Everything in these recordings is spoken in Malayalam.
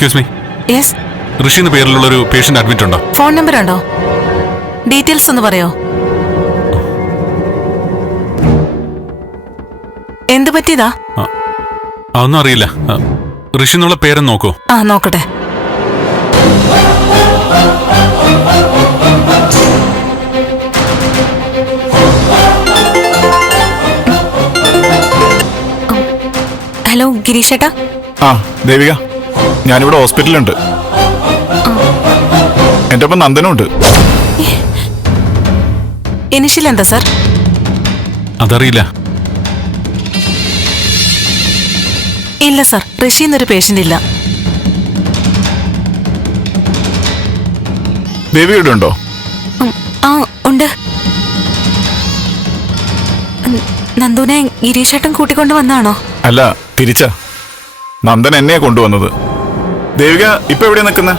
എക്സ്ക്യൂസ് മീ യെസ് ഋഷി എന്ന പേരിലുള്ള ഒരു പേഷ്യന്റ് അഡ്മിറ്റ് ഉണ്ടോ? ഫോൺ നമ്പർ ഉണ്ടോ? ഡീറ്റെയിൽസ് ഒന്ന് പറയോ? എന്ത് പറ്റിയതാ? ആ, അതൊന്നും അറിയില്ല. ഋഷി എന്നുള്ള പേരൊന്ന് നോക്കൂ. ആ നോക്കട്ടെ. ഹലോ ഗിരീഷേട്ടാ? ആ ദേവിക. ഞാനിവിടെ ഹോസ്പിറ്റലുണ്ട് എന്റെ ഒപ്പം നന്ദനുണ്ട്. ഇനിഷ്യൽ എന്താ സാർ? അതറിയില്ല. ഇല്ല സാർ ഋഷി എന്നൊരു പേഷ്യന്റ് ഇല്ല. ബേബിയുടെ ഇവിടെ ഉണ്ടോ? ഉം, ആ ഉണ്ട്. ഉം, നന്ദുനെ ഗിരീഷേട്ടൻ കൂട്ടിക്കൊണ്ട് വന്നാണോ അല്ല തിരിച്ച. നന്ദൻ എന്നെയാ കൊണ്ടുവന്നത്. ദേവിക ഇപ്പൊ എവിടെ നിൽക്കുന്ന?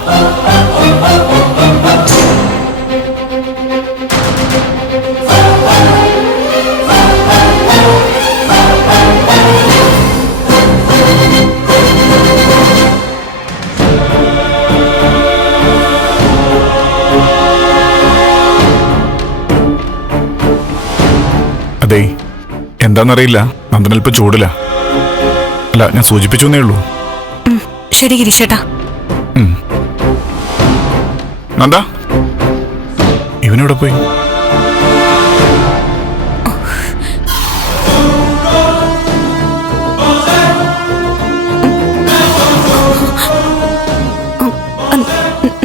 അതെ എന്താണെന്നറിയില്ല നന്ദനൽപ്പം ചൂടില്ല അല്ല ഞാൻ സൂചിപ്പിച്ചു എന്നേ ഉള്ളൂ. ശരി ഗിരിശേട്ടാ നന്ദ. ഇവനെവിടെ പോയി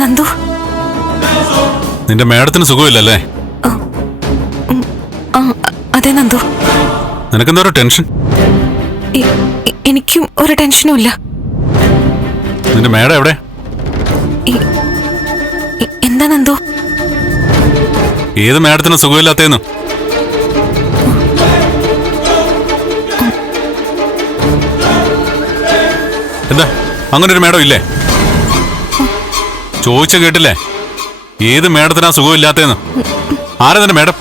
നന്ദു. നിന്റെ മേഡത്തിന് സുഖമില്ലല്ലേ? അതെ നന്ദു. നിനക്കെന്താ ഒരു ടെൻഷൻ? എനിക്കും ഒരു ടെൻഷനും ഇല്ല നിന്റെ മേഡം എവിടെ? എന്താ നന്ദു? ഏത് മേഡത്തിന് സുഖമില്ലാത്തേന്ന്? എന്താ അങ്ങനെ ഒരു മേഡം ഇല്ലേ? ചോദിച്ച കേട്ടില്ലേ? ഏത് മേഡത്തിനാ സുഖമില്ലാത്തേന്ന്? ആരാ നിന്റെ മേഡം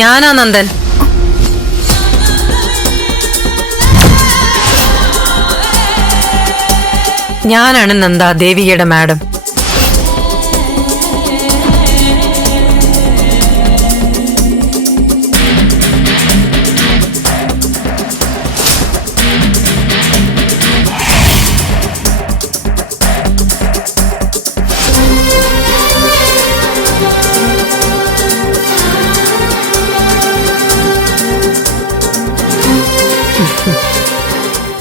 ഞാനാ നന്ദൻ. ഞാനാണ് നന്ദ ദേവികയുടെ മാഡം.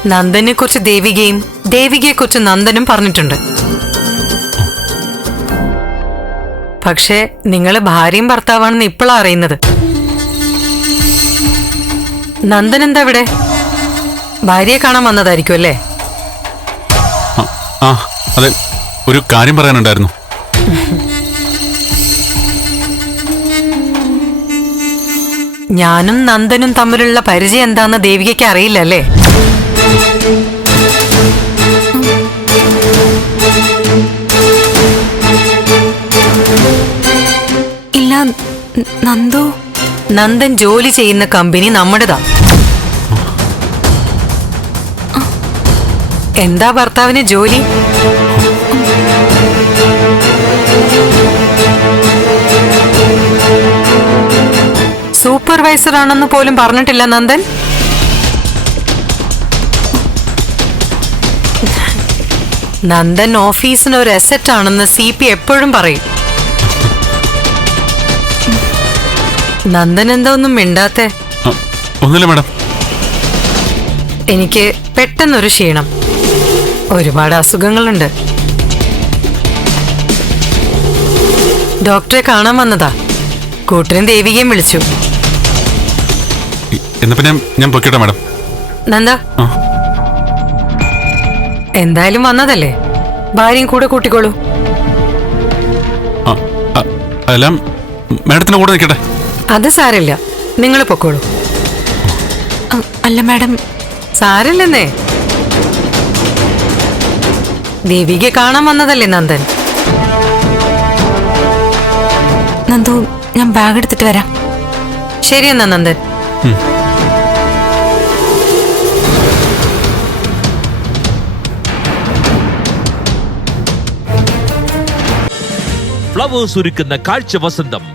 നന്ദനെ കുറിച്ച് ദേവികയും ദേവികയെ കുറിച്ച് നന്ദനും പറഞ്ഞിട്ടുണ്ട്. പക്ഷേ നിങ്ങൾ ഭാര്യയും ഭർത്താവാണെന്ന് ഇപ്പോഴാ അറിയുന്നത്. നന്ദൻ എന്താ ഇവിടെ? ഭാര്യയെ കാണാൻ വന്നതായിരിക്കും അല്ലേ? ആ, അതെ ഒരു കാര്യം പറയാനുണ്ടായിരുന്നു. ഞാനും നന്ദനും തമ്മിലുള്ള പരിചയം എന്താന്ന് ദേവികയ്ക്ക് അറിയില്ല നന്ദു? നന്ദൻ ജോലി ചെയ്യുന്ന കമ്പനി നമ്മുടേതാ. എന്താ ഭർത്താവിന് ജോലി? സൂപ്പർവൈസർ ആണെന്ന് പോലും പറഞ്ഞിട്ടില്ല നന്ദൻ. നന്ദൻ ഓഫീസിന് ഒരു അസറ്റ് ആണെന്ന് സി പി എപ്പോഴും പറയും. നന്ദൻ എന്താ ഒന്നും മിണ്ടാത്തേ? ഒന്നുമില്ല മേഡം. എനിക്ക് പെട്ടെന്നൊരു ക്ഷീണം. ഒരുപാട് അസുഖങ്ങളുണ്ട്. ഡോക്ടറെ കാണാൻ വന്നതാ. കൂട്ടരും ദേവികയും വിളിച്ചു. എന്നാ ഞാൻ മേഡം. നന്ദ. എന്തായാലും വന്നതല്ലേ? ഭാര്യയും കൂടെ കൂട്ടിക്കോളൂ. എല്ലാം മേഡത്തിന് കൂടെ നിൽക്കട്ടെ. അത് സാരമില്ല. നിങ്ങൾ പൊക്കോളൂ. അല്ല മാഡം. സാരമില്ലെന്നേ. ദേവികയെ കാണാൻ വന്നതല്ലേ നന്ദൻ? നന്ദു ഞാൻ ബാഗ് എടുത്തിട്ട് വരാം. ശരി എന്നാ നന്ദൻ. ഫ്ലവേഴ്സ് ഒരുക്കുന്ന കാഴ്ച വസന്തം.